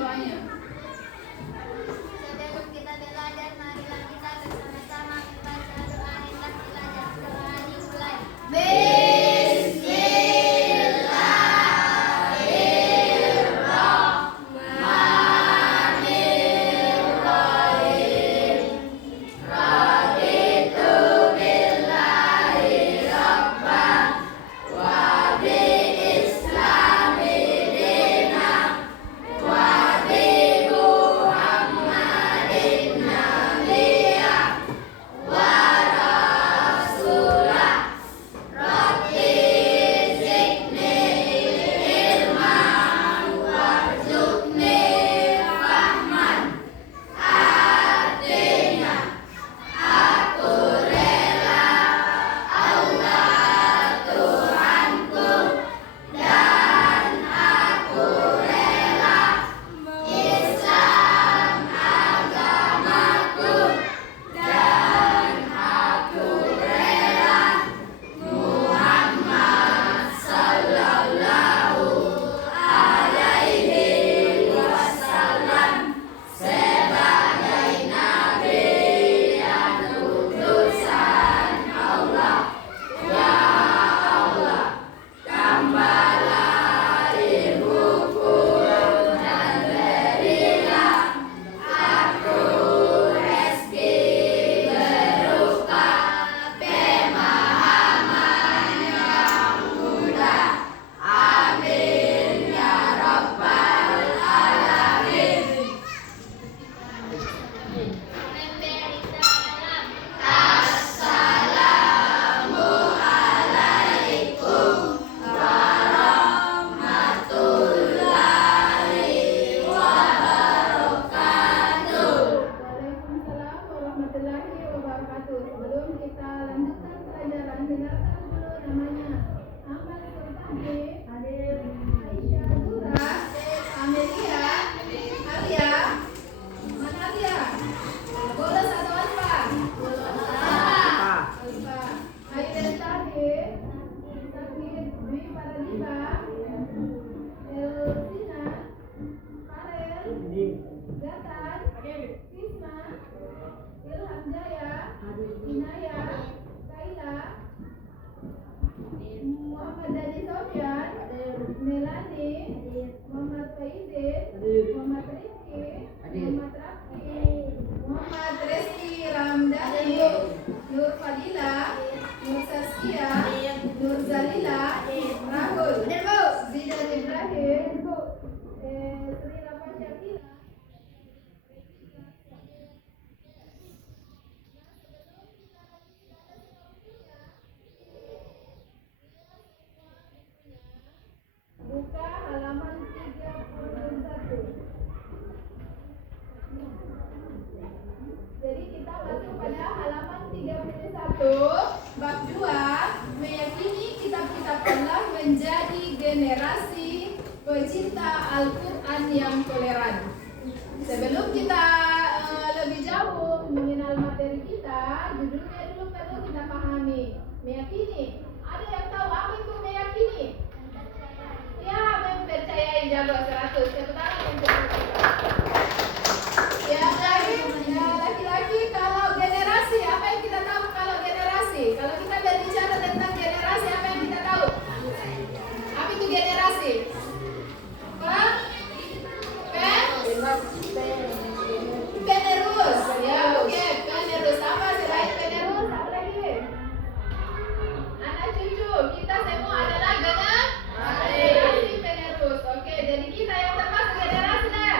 doanya. Sebelum kita belajar, marilah kita bersama-sama membaca doa. Hendak belajar doa dimulai. Buka halaman 31. Jadi kita masuk pada halaman 31 bab 2, meyakini kitab-kitab Allah menjadi generasi pecinta Al-Quran yang toleran. Sebelum kita lebih jauh mengenal materi kita, judulnya dulu perlu kita pahami. Meyakini. Ada yang tahu apa itu meyakini? Ya, mempercayai jago 100. Satu tangan yang lain, ya laki-laki. Kalau generasi, apa yang kita tahu kalau generasi? Kalau kita berbicara tentang generasi, apa yang kita tahu? Apa itu generasi? Penerus. Ya, oke. Penerus. Apa selain penerus? Apa lagi? Anak cucu. Kita semua adalah generasi penerus. Oke, jadi kita yang termasuk generasi dah.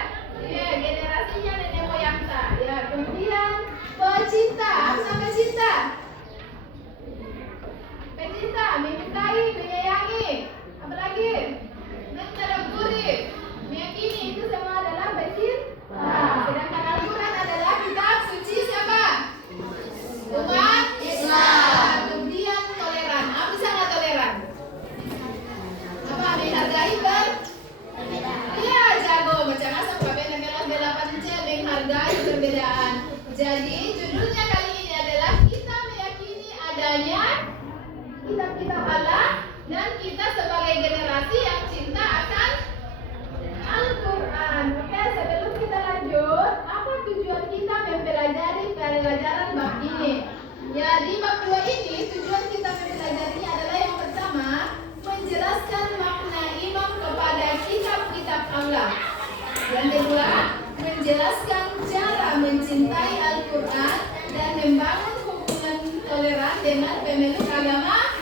membangun hubungan toleran dengan pemeluk agama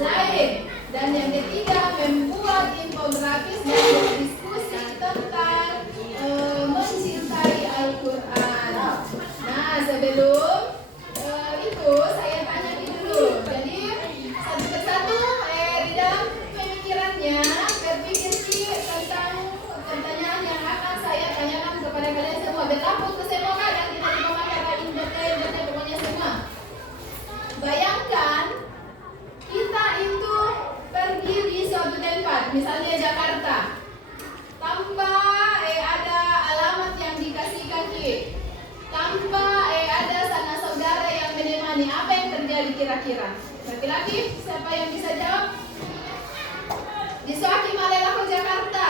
lain. Dan yang ketiga, membuat infografis dan berdiskusi tentang mencintai Al-Quran. Nah, sebelum itu saya tanya dulu. Jadi satu persatu di dalam pemikirannya berpikir tentang pertanyaan yang akan saya tanyakan kepada kalian semua. Berlaku ke semua dan tidak dipakai detail pokoknya semua. Bayangkan kita itu pergi di suatu tempat, misalnya Jakarta, tanpa ada alamat yang dikasih kaki, tanpa ada sanak saudara yang menemani. Apa yang terjadi kira-kira? Laki-laki, siapa yang bisa jawab? Di suatu Malelaku Jakarta,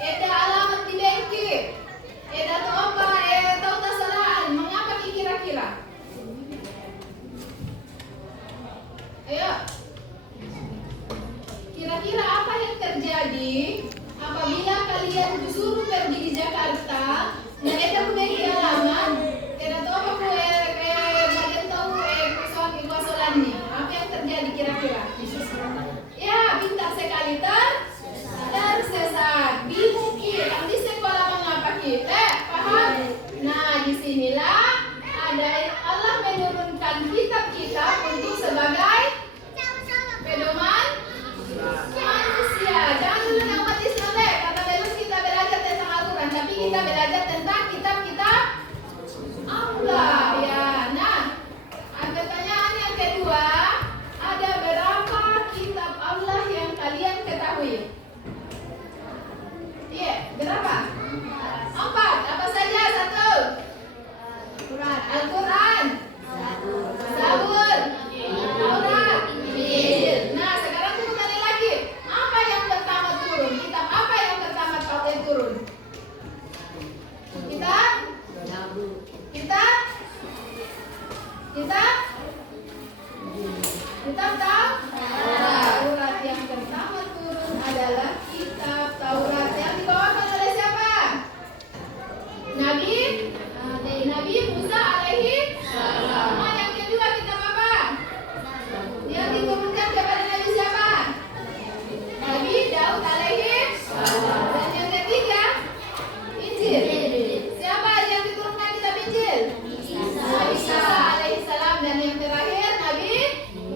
ada alamat di Bengki, ada tuh apa? Tahu tasalaan, mengapa kira-kira? Ayo. Kira-kira apa yang terjadi apabila kalian disuruh pergi di Jakarta dan ada memiliki alamat, tidak tahu apa bagian tahu kuasolan nih. Apa yang terjadi kira-kira? Ya, pintar sekali tersesat, bingung kita di sekolah mengapa kita? Paham? Nah, disinilah ada Allah menurunkan kitab-kitab untuk sebagai pedoman manusia. Jangan dulu umat Islam kata belum kita belajar tentang Al-Quran, tapi kita belajar tentang kitab-kitab Allah ya. Nah, pertanyaan yang kedua, ada berapa kitab Allah yang kalian ketahui? Iya, berapa? 4. Apa saja? 1. Al-Quran, Zabur, Taurat, Injil. Nah, sekarang kita kembali lagi. Apa yang pertama turun? Kitab apa yang pertama turun? Kitab Taurat. Yang pertama turun adalah kitab Taurat yang dibawakan oleh siapa? Nabi Musa alaihi salam. Yang kedua kitab apa? Yang diturunkan kepada Nabi siapa? Nabi Daud alaihi salam. Dan yang ketiga Injil. Siapa yang diturunkan kitab Injil? Nabi Isa alaihi salam. Dan yang terakhir Nabi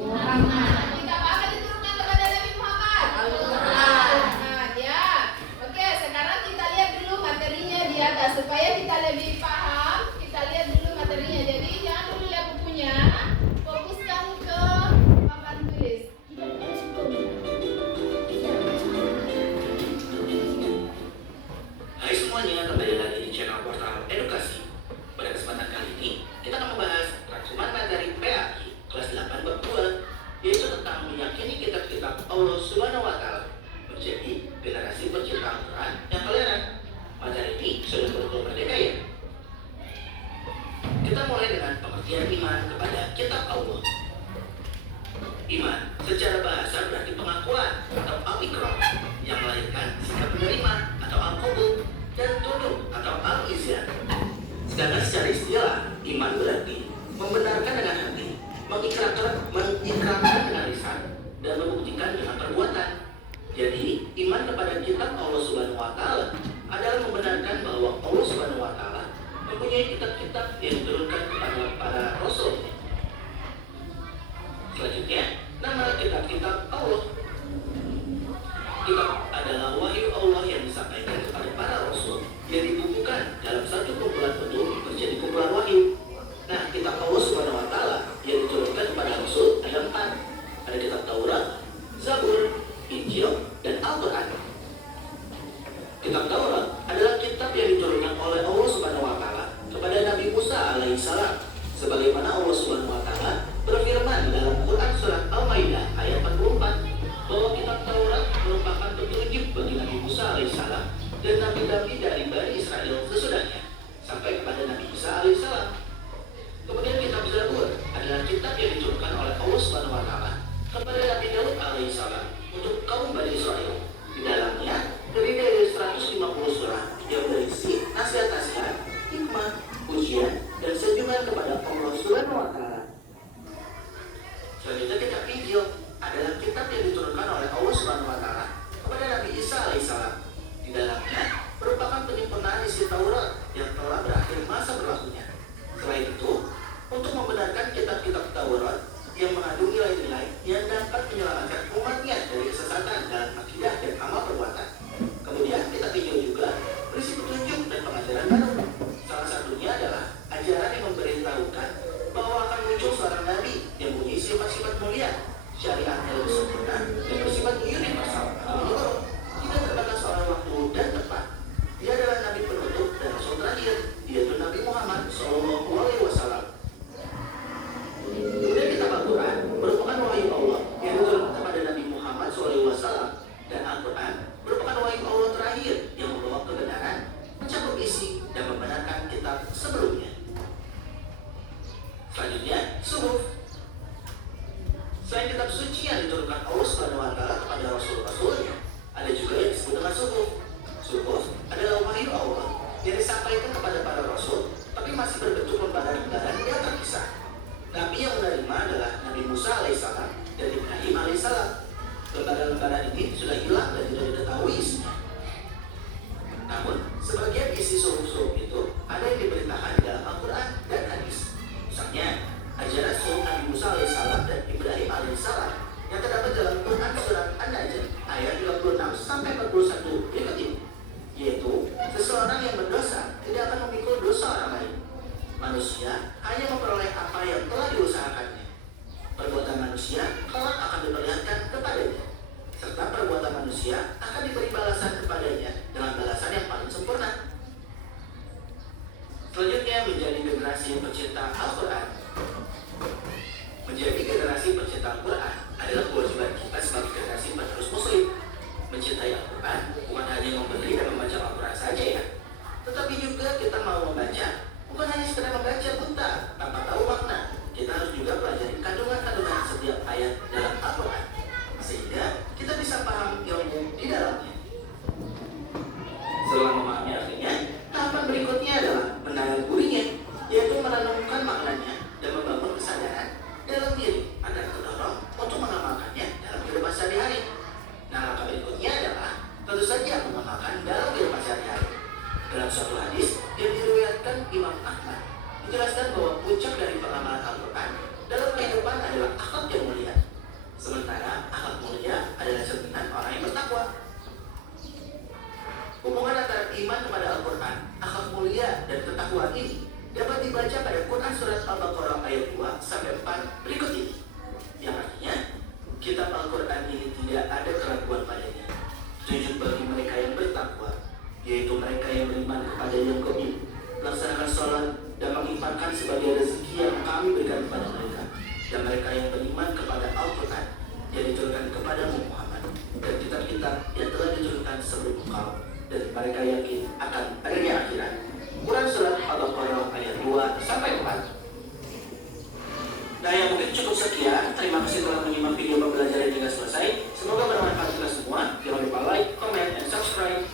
Muhammad. Kitab apa diturunkan kepada Nabi Muhammad? Al-Quran. Ya. Oke, sekarang kita lihat dulu materinya di atas supaya kita lebih paham. Kita lihat dulu materinya. Jadi jangan dulu lihat bukunya, fokuskan ke papan tulis. Hai semuanya, kembali lagi di channel Portal Edukasi. Pada kesempatan kali ini, kita akan membahas rangkuman materi PAI kelas 8 bab 2, yaitu tentang meyakini kitab-kitab Allah Subhanahu wa Ta'ala menjadi generasi pencipta Al-Quran yang toleran. Materi ini sudah betul merdeka ya? Kita mulai dengan pengertian iman kepada kitab Allah. Iman secara bahasa berarti pengakuan atau al-iqrar yang melahirkan sikap menerima atau al-qabul dan tunduk atau al-izyan. Sedangkan secara istilah, iman berarti membenarkan dengan hati, mengikrarkan dengan lisan, dan membuktikan dengan perbuatan. Jadi, iman kepada kitab Allah Subhanahu wa Ta'ala adalah membenarkan bahwa Allah Subhanahu wa Ta'ala mempunyai kitab-kitab yang diturunkan kepada para rasul. Selanjutnya, nama kitab-kitab Allah. Kitab adalah wahyu Allah yang disampaikan kepada para rasul yang dibukukan dalam satu kumpulan bentuk menjadi kumpulan wahyu. Nah, kitab Allah Subhanahu wa Ta'ala yang diturunkan kepada rasul ada 4. Ada kitab Taurat, Zabur, Injil, dan Al-Quran. Kitab Taurat adalah kitab yang diturunkan oleh Allah Subhanahu wa Ta'ala kepada Nabi Musa alaihissalam, sebagaimana Allah Subhanahu wa Ta'ala berfirman dalam Quran surat Al-Maidah ayat 44 bahwa kitab Taurat merupakan petunjuk bagi Nabi Musa alaihissalam dan nabi-nabi dari Bani Israel sesudahnya sampai kepada Nabi Isa alaihissalam. Kemudian kitab Zabur adalah kitab yang diturunkan oleh Allah Subhanahu wa Ta'ala kepada Nabi Daud alaihissalam untuk kaum Bani Israel. Di dalamnya terdiri dari 150 surah yang berisi nasihat-nasihat, hikmah, pujian, dan sanjungan kepada Allah Subhanahu wa yang disampaikan kepada para rasul, tapi masih berbentuk lembaran-lembaran yang terpisah. Nabi yang menerima adalah Nabi Musa alaihissalam dan Ibrahim alaihissalam. Lembaran-lembaran ini sudah hilang dan tidak diketahui isinya. Namun, sebagian isi suhuf-suhuf itu ada yang diberitakan dalam Al-Quran dan hadis. Misalnya, ajaran suhuf Nabi Musa alaihissalam dan Ibrahim alaihissalam yang terdapat dalam Quran surat An-Najm ayat 26-41 berikut ini, yaitu seseorang yang berdosa tidak akan memikul dosa orang lain. Manusia hanya memperoleh apa yang telah diusahakannya. Perbuatan manusia kelak akan diperlihatkan kepadanya, serta perbuatan manusia akan diberi balasan kepadanya dengan balasan yang paling sempurna. Selanjutnya, menjadi generasi yang pencinta Al-Quran. Menjadi generasi pencinta Al-Quran adalah kewajiban kita sebagai generasi penerus Muslim. Mencintai Al-Quran bukan hanya membeli dan membaca Al-Quran saja ya, tetapi juga kita mau membaca, bukan hanya sekedar membaca buta tanpa tahu makna. Kita harus juga pelajari kandungan-kandungan setiap ayat dalam Al-Quran, sehingga kita bisa paham ilmu di dalamnya. Setelah memahami artinya, tahapan berikutnya adalah menadaburinya, yaitu merenungkan maknanya dan membangun kesadaran dalam diri agar terdorong untuk mengamalkannya dalam kehidupan sehari-hari. Nah, langkah berikutnya adalah tentu saja mengamalkan dalam kehidupan sehari-hari. Dalam suatu hadis yang diriwayatkan Imam Ahmad, dijelaskan bahwa puncak dari pengamalan Al-Quran dalam kehidupan adalah akhlak yang mulia. Sementara akhlak mulia adalah cerminan orang yang bertakwa. Hubungan antara iman kepada Al-Quran, akhlak mulia, dan ketakwaan ini dapat dibaca pada Quran surat Al-Baqarah ayat 2-4 berikut ini, yang artinya kitab Al-Quran ini tidak ada keraguan padanya, tujuan bagi mereka yang bertakwa, yaitu mereka yang beriman kepada yang gaib, melaksanakan sholat dan menginfakkan sebagai rezeki yang kami berikan kepada mereka, dan mereka yang beriman kepada Al-Quran yang diturunkan kepada Muhammad dan kitab-kitab yang telah diturunkan sebelum engkau, dan mereka yakin akan adanya akhirat. Quran surat Al-Baqarah ayat 2-4. Nah, yang mungkin cukup sekian. Terima kasih telah menyimak video pembelajaran hingga selesai. Semoga bermanfaat kita semua. Jangan lupa like, comment, dan subscribe.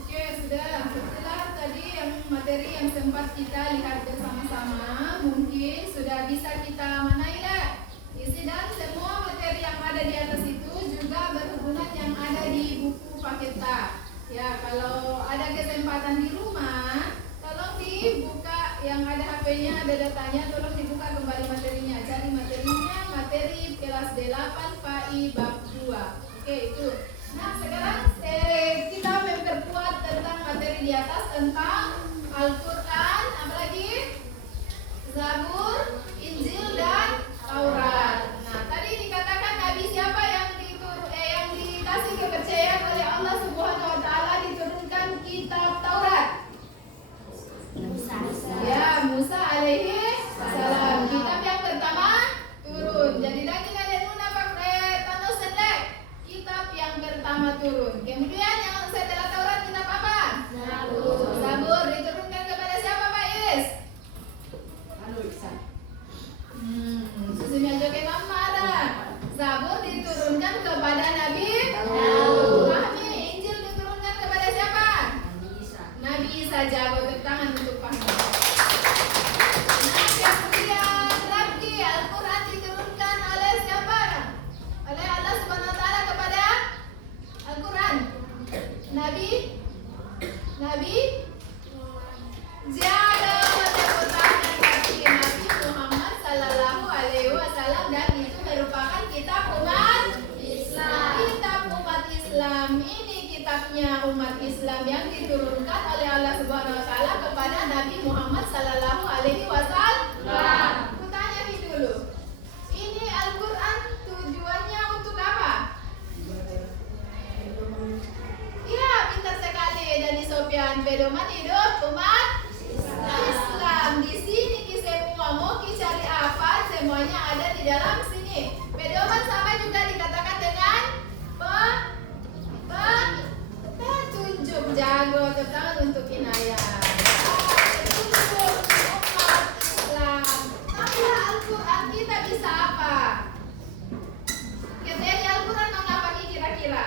Oke, sudah. Setelah tadi yang materi yang sempat kita lihat bersama-sama, mungkin sudah bisa kita manailah isi dan semua materi yang ada di atas itu juga berhubungan yang ada di buku paketa. Ya, kalau ada kesempatan di rumah, tolong dibuka yang ada HP-nya, ada datanya, tolong dibuka kembali materinya. Cari materinya, materi kelas 8 PAI bab 2. Oke, itu. Nah, sekarang kita memperkuat tentang materi di atas tentang Al-Quran, apalagi Zabur, Injil, dan Taurat. Nah, tadi dikatakan Nabi siapa yang dikasih kepercayaan oleh Allah Subhanahu wa Ta'ala diturunkan kitab Taurat? Ya, Musa alaihi salam. Kitab yang pertama turun. Jadi lagi ada Nuna Tanus Sedek. Kitab yang pertama turun. Kemudian yang setelah Taurat kitab apa? Zabur. Zabur diturunkan kepada siapa, Pak Is? Susunya juga kemarin. Zabur diturunkan kepada Nabi Daud. Fahmi, Injil diturunkan kepada siapa? Nabi Isa. Jago tangan untuk pahmi. Nah, kemudian lagi Al-Quran diturunkan oleh siapa? Oleh Allah Subhanahu wa Ta'ala kepada Al-Quran. Nabi jaga tepuk tangan bagi Nabi Muhammad Sallallahu Alaihi Wasallam, dan itu merupakan kitab umat Islam. Kitab umat Islam ini kitabnya umat Islam yang diturunkan oleh Allah Subhanahu Wa Taala kepada Nabi Muhammad Sallallahu Alaihi Wasallam. Aku tanya nih dulu, ini Al-Quran tujuannya untuk apa? Iya, pintar sekali Dani Sofian. Pedoman hidup umat Islam. Di sini semua mau cari apa, semuanya ada di dalam sini. Pedoman sama juga dikatakan dengan petunjuk. Jago, tangan untuk Inayah. Petunjuk umat Islam. Tanpa Al-Quran kita bisa apa? Kriteria Al-Quran mau apa kira-kira?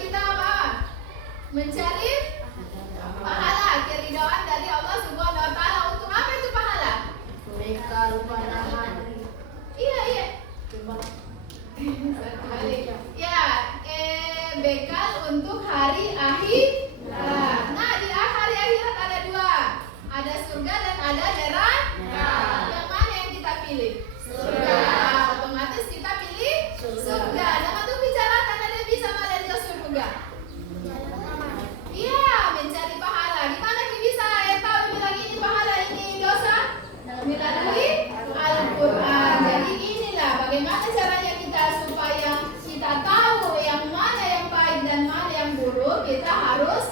kita apa? Mencari pahala, keridhaan dari Allah Subhanahu wa taala. Untuk apa itu pahala? Bekal pada hari. Iya. Ya, bekal untuk hari akhirat. Nah, di hari akhirat ada dua. Ada surga dan ada neraka. Yang mana yang kita pilih? Surga. Otomatis kita pilih surga. Nah, untuk bicarakan ada bisa ada di surga. Iya, mencari pahala. Di mana kita bisa tahu bilang ini pahala, ini dosa? Melalui Al-Quran. Jadi inilah bagaimana caranya kita supaya kita tahu yang mana yang baik dan mana yang buruk. Kita harus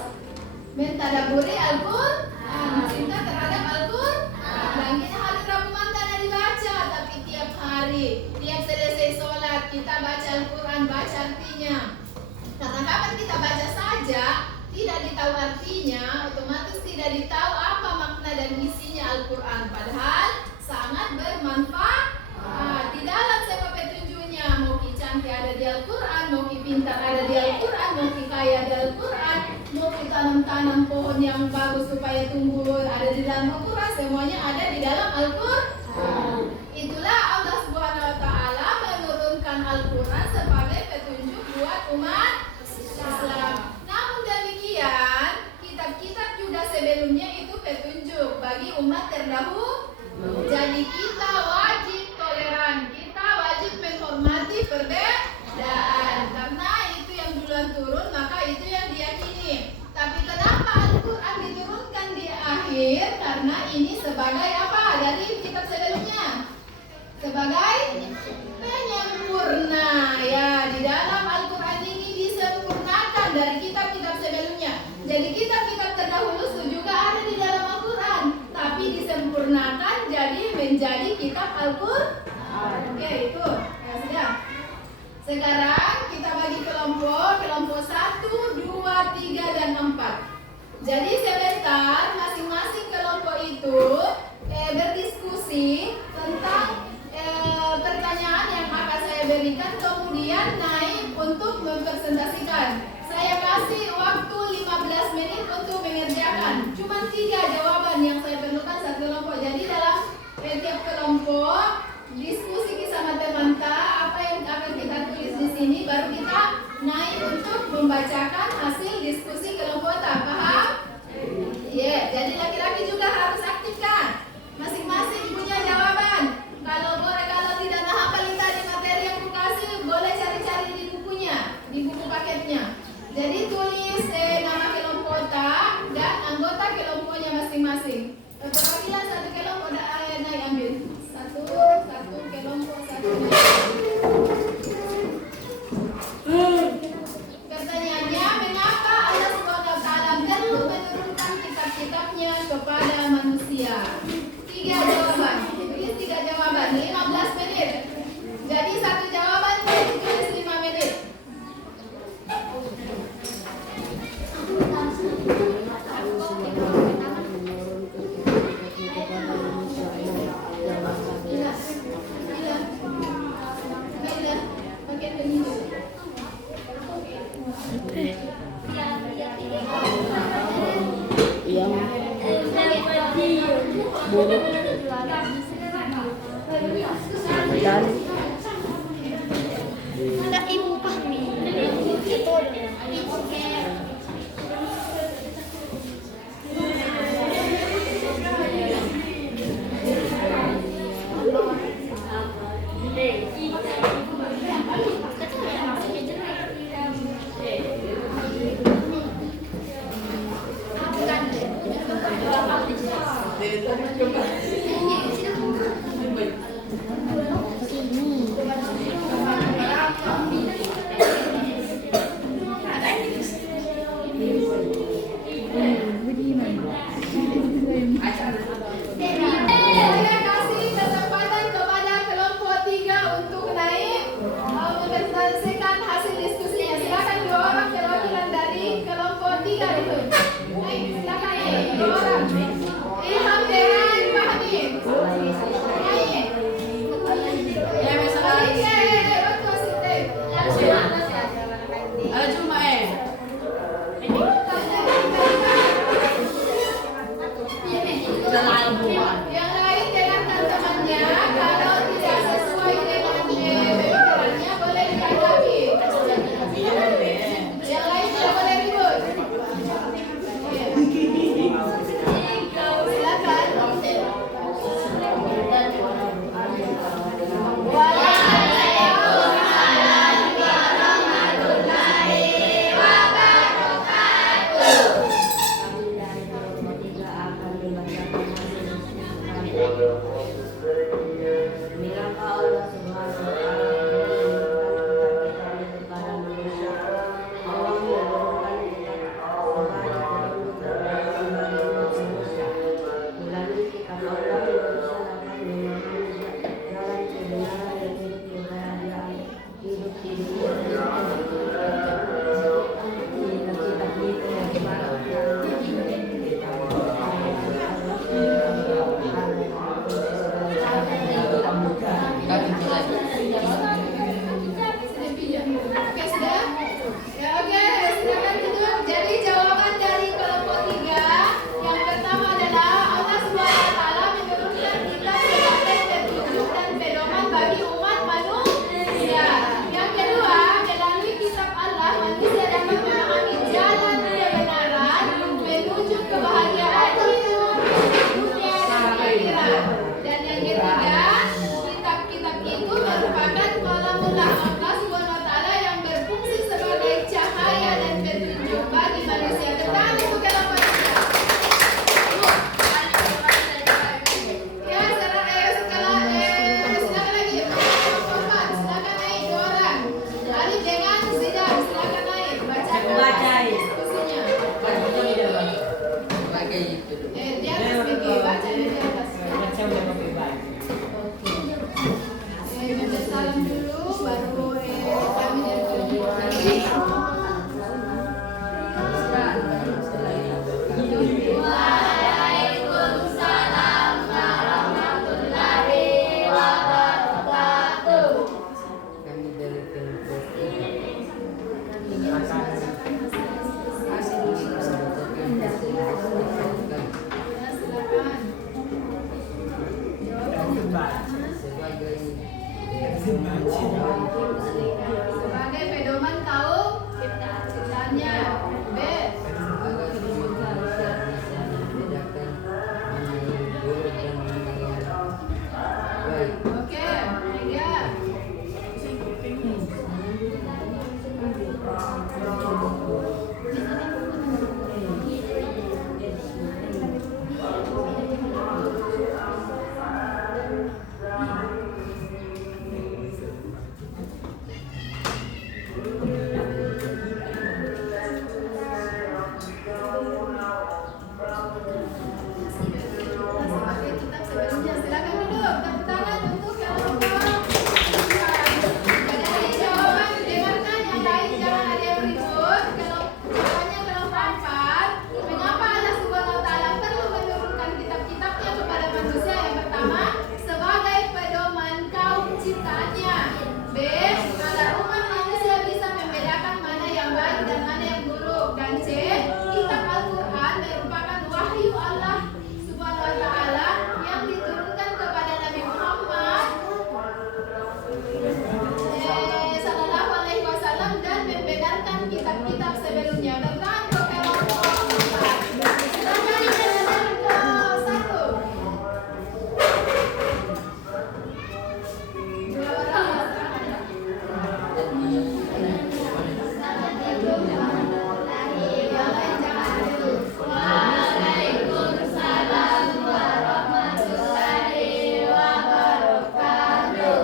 mentadaburi Al-Quran, cinta terhadap Al-Quran. Dan kita hari Rabu mantan dibaca, tapi tiap hari, tiap selesai sholat kita baca Al-Quran, baca artinya. Karena kapan kita baca saja, tidak ditahu artinya, otomatis tidak ditahu apa makna dan isinya Al-Quran. Padahal sangat bermanfaat. Di dalam semua petunjuknya, mau ki cantik ada di Al-Quran, mau ki pintar ada di Al-Quran, mau ki kaya di Al-Quran, mau ki tanam-tanam pohon yang bagus supaya tumbuh ada di dalam Al-Quran, semuanya ada di dalam Al-Quran. Itulah Allah Subhanahu wa taala menurunkan Al-Quran sebagai petunjuk buat umat Islam. Namun demikian, kitab-kitab juga sebelumnya itu petunjuk bagi umat terdahulu. Jadi kita wajib toleran, kita wajib menghormati perbedaan. Karena itu yang duluan turun, maka itu yang diyakini. Tapi kenapa Al-Quran diturunkan di akhir? Karena ini sebagai apa dari kitab sebelumnya? Sebagai penyempurna. Ya, di dalam Al-Quran ini disempurnakan dari kitab-kitab sebelumnya. Jadi kitab-kitab terdahulu juga ada di dalam Al-Quran, tapi disempurnakan jadi menjadi kitab Al-Quran. Oke, itu ya sudah. Sekarang kita bagi kelompok 1, 2, 3, dan 4. Jadi sebentar masing-masing kelompok itu berdiskusi tentang pertanyaan yang akan saya berikan, kemudian naik untuk mempresentasikan. Saya kasih waktu 15 menit untuk mengerjakan. Cuma 3 jawaban yang saya perlukan satu kelompok. Jadi dalam tiap kelompok diskusi sama teman-teman apa yang akan kita tulis di sini, baru kita naik untuk membacakan hasil diskusi kelompok. Paham? Iya. Jadi laki-laki juga harus aktifkan. Masing-masing punya jawaban. Kalau tidak hafal tadi materi yang aku kasih, boleh cari-cari di bukunya, di buku paketnya. Jadi tulis nama kelompok dan anggota kelompoknya masing-masing. Perwakilan satu kelompok naik ambil. Satu kelompok satu. Pertanyaannya, mengapa Allah SWT perlu menurunkan kitab-kitabnya kepada manusia? 3 jawaban. Tulis 3 jawaban. 15 menit. Jadi satu jawaban ditulis 5 menit. buruk dan Ada ibu Fahmi. Itu bacain. Diskusinya. Baca tidak baca. Di atas Vicky, baca di atas. Baca udah pakai baca. Baca salam dulu, baru kami dari Waalaikumsalam warahmatullahi wabarakatuh. Kami dari kelompok sebagai pedoman kaum ciptaannya. B. agar semua manusia bisa membedakan mana yang buruk dan mana yang baik. Oke, 3. Sebagai kitab sebelumnya, silakan duduk. Tepuk tangan untuk kelompok. Dari jawaban dengarkan yang lain, jangan ada yang ribut. Kalau jawabannya kelompok 4, mengapa Allah Subhanahu wa Ta'ala perlu menurunkan kitab-kitabnya kepada manusia? Yang pertama, sebagai pedoman kaum ciptaannya. B. Agar umat manusia bisa membedakan mana yang baik dan mana yang buruk. Dan C. Kitab Al-Quran merupakan wahyu Allah Subhanahu wa Ta'ala yang diturunkan kepada Nabi Muhammad Sallallahu Alaihi Wasallam dan membenarkan kitab-kitab sebelumnya. Tentang kelompok 4. Silakan kelompok 1. Dua orang. Waalaikumsalam warahmatullahi wabarakatuh.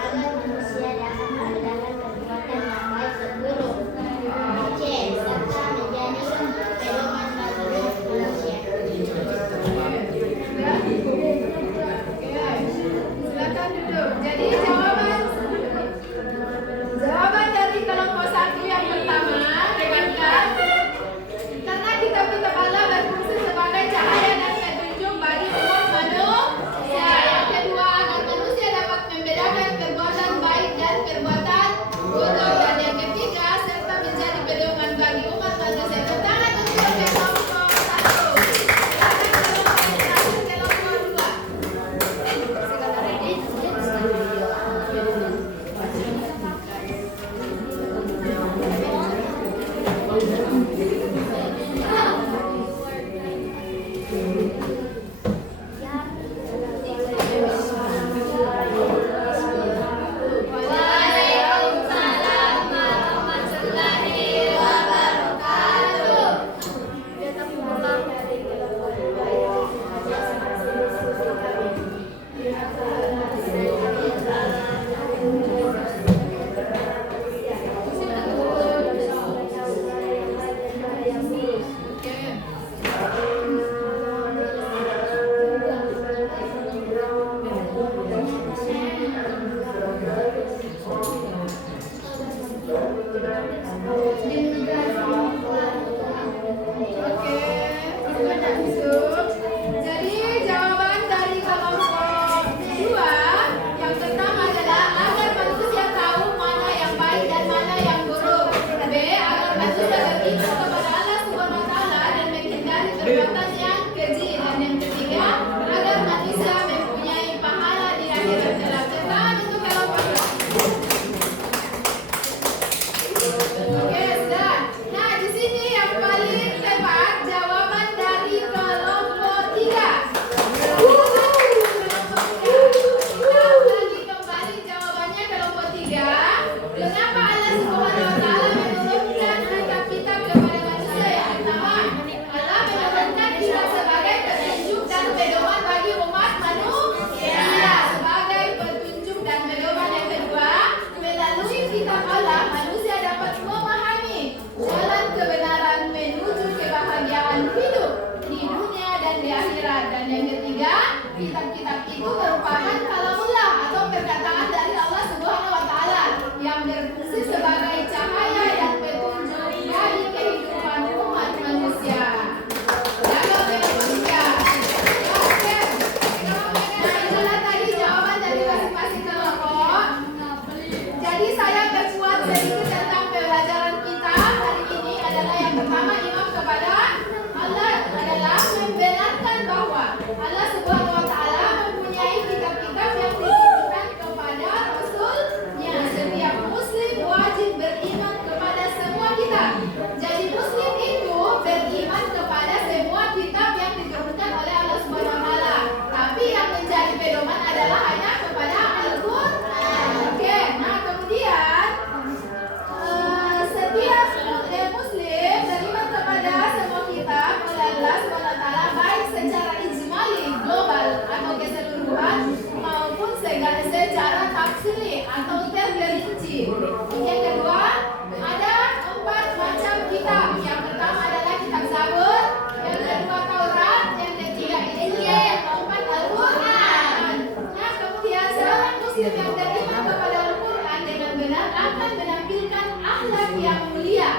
Agar manusia dapat membedakan perbuatan yang baik dan buruk. C. Serta menjadi pedoman bagi manusia. Silakan duduk. Jadi jawaban dari kelompok 1 yang pertama, dengarkan. Karena kitab-kitab Allah berfungsi sebagai cahaya dan petunjuk bagi umat manusia. Yang kedua, agar manusia dapat membedakan perbuatan baik dan perbuatan buruk. Dan yang ketiga, serta menjadi pedoman bagi umat manusia. Tangan untuk kelompok 1. Silakan kelompok 2. tertafsiri atau terperinci. Yang kedua, ada 4 macam kitab. Yang pertama adalah kitab Zabur, yang kedua Taurat, yang ketiga Injil, yang keempat Al-Quran. Nah, kemudian seorang muslim yang beriman kepada Al-Quran dengan benar akan menampilkan akhlak yang mulia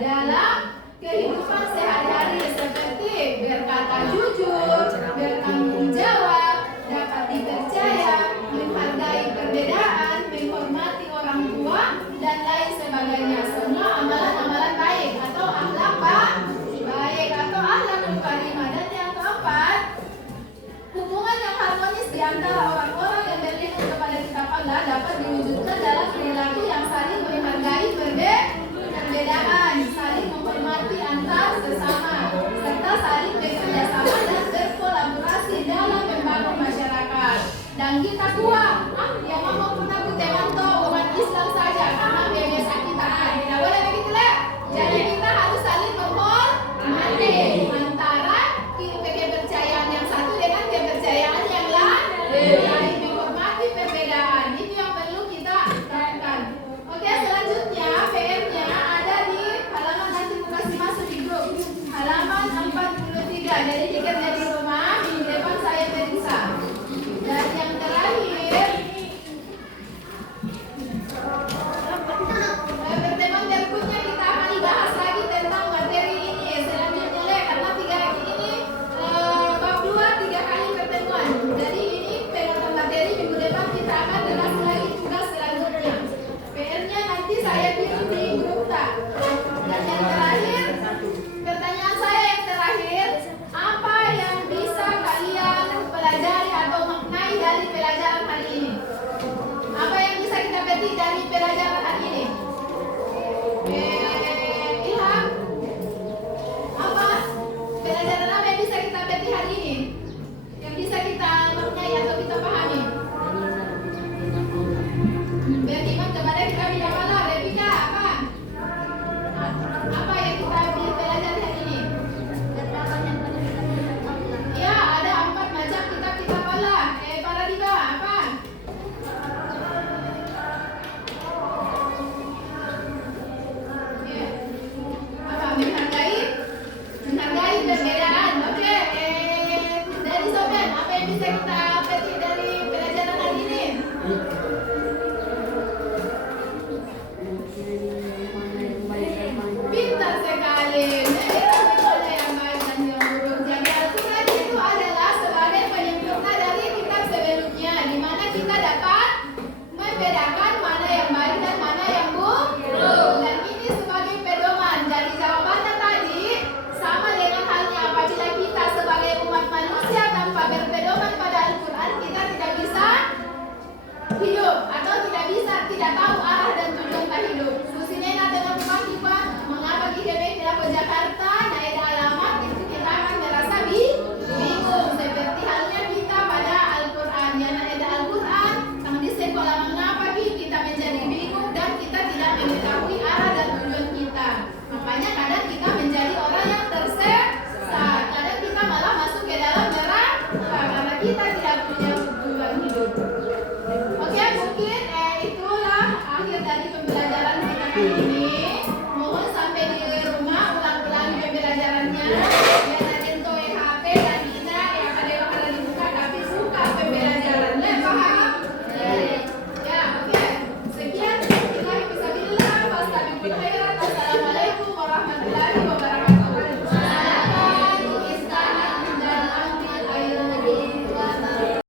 dalam kehidupan sehari-hari, seperti berkata jujur, bertanggung jawab, dapat dipercaya, menghargai perbedaan, menghormati orang tua, dan lain sebagainya. Semua amalan-amalan baik atau akhlak baik atau akhlak karimah. Dan yang keempat, hubungan yang harmonis di antara orang-orang yang beriman kepada kitab Allah dapat diwujudkan dalam perilaku yang saling menghargai perbedaan, saling menghormati antar sesama, serta saling bekerjasama dan berkolaborasi dalam membangun masyarakat. Dan kita kuat, yang mau pernah kutemanto umat Islam saja, karena biasa kita tidak boleh begitu lah. Jadi kita harus saling menghormati antara kepercayaan yang satu dengan kepercayaan yang lain, menghormati perbedaan. Itu yang perlu kita lakukan. Oke, selanjutnya PR-nya ada di halaman, nanti aku kasih masuk di grup, halaman 43. Jadi dikerja di rumah, di depan saya periksa. Dan yang terakhir, pertemuan berikutnya kita akan dibahas lagi tentang materi ini. Selanjutnya karena 3 hari ini bab 2 3 kali pertemuan. Jadi ini penonton materi, minggu depan kita akan bahas lagi tugas selanjutnya. PR-nya nanti saya kirim di grup tak. Dan yang terakhir, pertanyaan saya yang terakhir, apa yang bisa kalian pelajari atau maknai dari pelajaran hari ini? Apa yang bisa kita petik dari pelajaran hari ini? Ilham, apa pelajaran apa yang bisa kita petik hari ini? Yang bisa kita maknai atau kita pahami? Beriman kepada kita tidak Allah. Rebika, apa? Apa yang kita pelajari hari ini? Ya, ada 4 macam kitab-kitab Allah. Para Diba, apa? Ya. Apa? Menghargai perbedaan. Oke. Dari Sofian, apa yang bisa kita petik dari pelajaran hari ini? Pintar sekali. Mana yang baik dan yang buruk. Jadi Al-Quran itu adalah sebagai penyempurna dari kitab sebelumnya, di mana kita dapat membedakan mana yang baik dan mana yang buruk. Dan ini sebagai pedoman. Jadi jawabannya tadi sama dengan halnya apabila kita sebagai umat manusia tanpa berpedoman pada Al-Quran, kita tidak bisa hidup atau tidak tahu